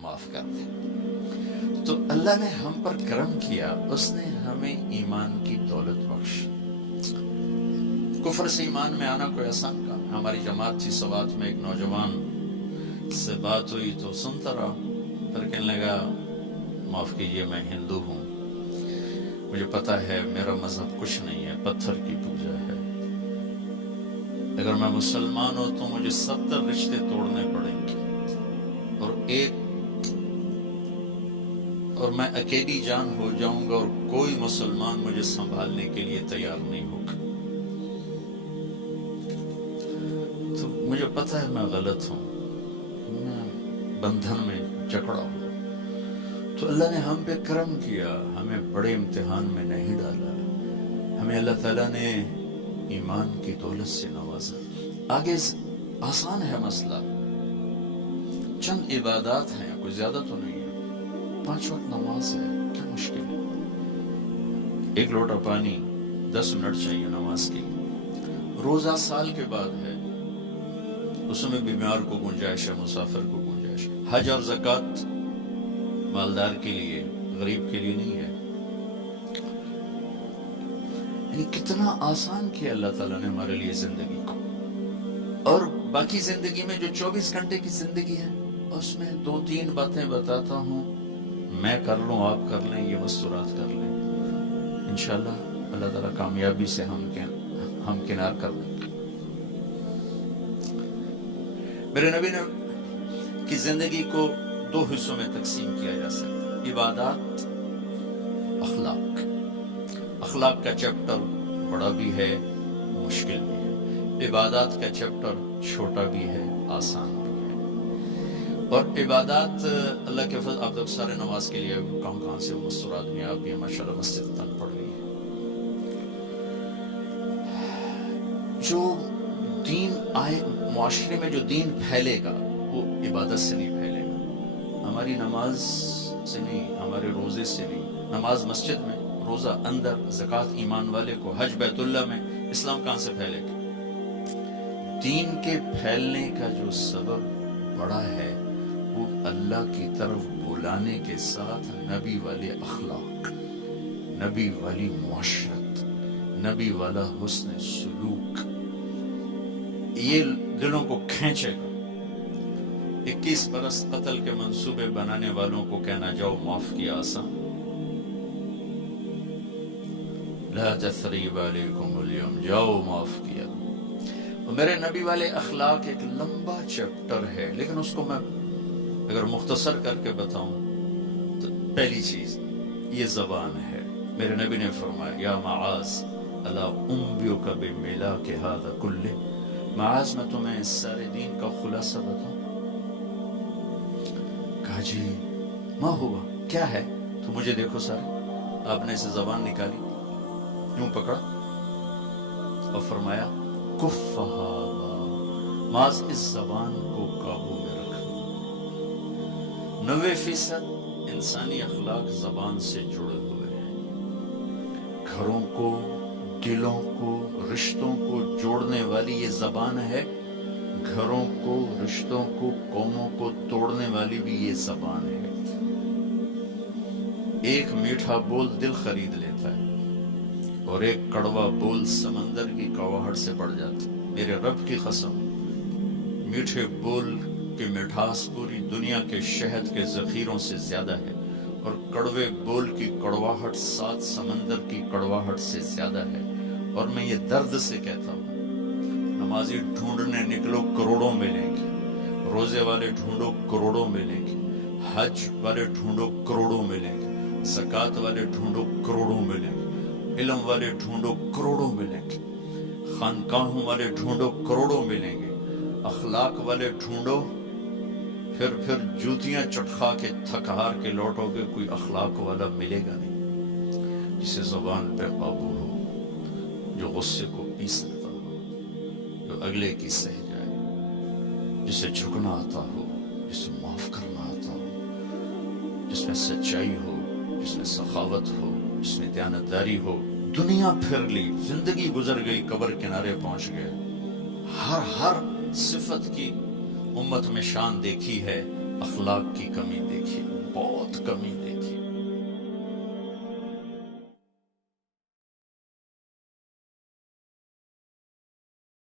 معاف کر دے۔ تو اللہ نے ہم پر کرم کیا، اس نے ہمیں ایمان کی دولت بخشی۔ کفر سے ایمان میں آنا کوئی آسان کام۔ ہماری جماعت تھی سوات میں، ایک نوجوان سے بات ہوئی تو سنتا رہا، پھر کہنے لگا معاف کیجئے میں ہندو ہوں، مجھے پتا ہے میرا مذہب کچھ نہیں ہے، پتھر کی پوجا ہے، اگر میں مسلمان ہوں تو مجھے 70 رشتے توڑنے پڑیں گے اور میں اکیلی جان ہو جاؤں گا اور کوئی مسلمان مجھے سنبھالنے کے لیے تیار نہیں ہوگا۔ تو مجھے پتا ہے میں غلط ہوں، میں بندھن میں جکڑا ہوں، تو اللہ نے ہم پہ کرم کیا، ہمیں بڑے امتحان میں نہیں ڈالا، ہمیں اللہ تعالیٰ نے ایمان کی دولت سے نوازا۔ آگے آسان ہے مسئلہ، چند عبادات ہیں، کوئی زیادہ تو نہیں ہے، 5 وقت نماز ہے، کیا مشکل ہے؟ 1 لوٹا پانی 10 منٹ چاہیے نماز کی، روزہ سال کے بعد ہے، اس میں بیمار کو گنجائش ہے، مسافر کو گنجائش ہے۔ حج اور زکوٰۃ مالدار کے لیے، غریب کے لیے نہیں ہے۔ یعنی کتنا آسان کیا اللہ تعالیٰ نے ہمارے لیے زندگی کو۔ اور باقی زندگی میں جو 24 گھنٹے کی زندگی ہے، اس میں 2-3 باتیں بتاتا ہوں، میں کر لوں، آپ کر لیں، یہ مستورات کر لیں، انشاءاللہ اللہ تعالیٰ کامیابی سے ہم کنار کر لیں۔ میرے نبی نے کی زندگی کو 2 حصوں میں تقسیم کیا جا سکتا ہے، عبادات، اخلاق۔ اخلاق کا چیپٹر بڑا بھی ہے، مشکل بھی ہے، عبادات کا چیپٹر چھوٹا بھی ہے، آسان بھی ہے۔ اور عبادات اللہ کے فضل، آپ لوگ سارے نماز کے لیے کہاں سے مستور آدمی، آپ بھی ماشاءاللہ مسجد تن پڑھ گئی ہے۔ جو دین آئے معاشرے میں، جو دین پھیلے گا وہ عبادت سے نہیں پھیلے گا، ہماری نماز سے نہیں، ہمارے روزے سے نہیں۔ نماز مسجد میں، روزہ اندر، زکوٰۃ ایمان والے کو، حج بیت اللہ میں، اسلام کہاں سے پھیلے گا؟ دین کے پھیلنے کا جو سبب بڑا ہے وہ اللہ کی طرف بلانے کے ساتھ نبی والے اخلاق، نبی والی معاشرت، نبی والا حسن سلوک، یہ دلوں کو کھینچے گا۔ 21 برس قتل کے منصوبے بنانے والوں کو کہنا جاؤ معاف کیا آسان، لا تثریب علیکم اليوم، جاؤ معاف کیا۔ میرے نبی والے اخلاق ایک لمبا چیپٹر ہے، لیکن اس کو میں اگر مختصر کر کے بتاؤں تو پہلی چیز یہ زبان ہے۔ میرے نبی نے فرمایا یا معاذ الا انبئک بملاک ھذا کلہ، معاذ میں تمہیں اس سارے دین کا خلاصہ بتاؤں؟ کہا جی ما ہوا، کیا ہے؟ تو مجھے دیکھو سارے، آپ نے اسے زبان نکالی، یوں پکڑا اور فرمایا کف ھذا، معاذ اس زبان کو قابو میں رکھنا۔ 90% انسانی اخلاق زبان سے جڑے ہوئے ہیں۔ گھروں کو، دلوں کو، رشتوں کو جوڑنے والی یہ زبان ہے، گھروں کو، رشتوں کو، قوموں کو توڑنے والی بھی یہ زبان ہے۔ ایک میٹھا بول دل خرید لیتا ہے اور ایک کڑوا بول سمندر کی کڑواہٹ سے بڑھ جاتا ہے۔ میرے رب کی قسم، میٹھے بول کی مٹھاس پوری دنیا کے شہد کے ذخیروں سے زیادہ ہے، اور کڑوے بول کی کڑواہٹ 7 سمندر کی کڑواہٹ سے زیادہ ہے۔ اور میں یہ درد سے کہتا ہوں، نمازی ڈھونڈنے نکلو کروڑوں ملیں گے، روزے والے ڈھونڈو کروڑوں ملیں گے، حج والے ڈھونڈو کروڑوں ملیں گے، زکوٰۃ والے ڈھونڈو کروڑوں ملیں گے، علم والے ڈھونڈو کروڑوں ملیں گے، خانقاہوں والے ڈھونڈو کروڑوں ملیں گے، اخلاق والے ڈھونڈو، پھر جوتیاں چٹخا کے تھک ہار کے لوٹو گے، کوئی اخلاق والا ملے گا نہیں، جسے زبان پہ قابو ہو، جو غصے کو پی سکتا ہو، جو اگلے کی سہ جائے، جسے جھکنا آتا ہو، جسے معاف کرنا آتا ہو، جس میں سچائی ہو، جس میں سخاوت ہو، جس میں دیانتداری ہو۔ دنیا پھر لی، زندگی گزر گئی، قبر کنارے پہنچ گئے، ہر صفت کی امت میں شان دیکھی ہے، اخلاق کی کمی دیکھی، بہت کمی دیکھی۔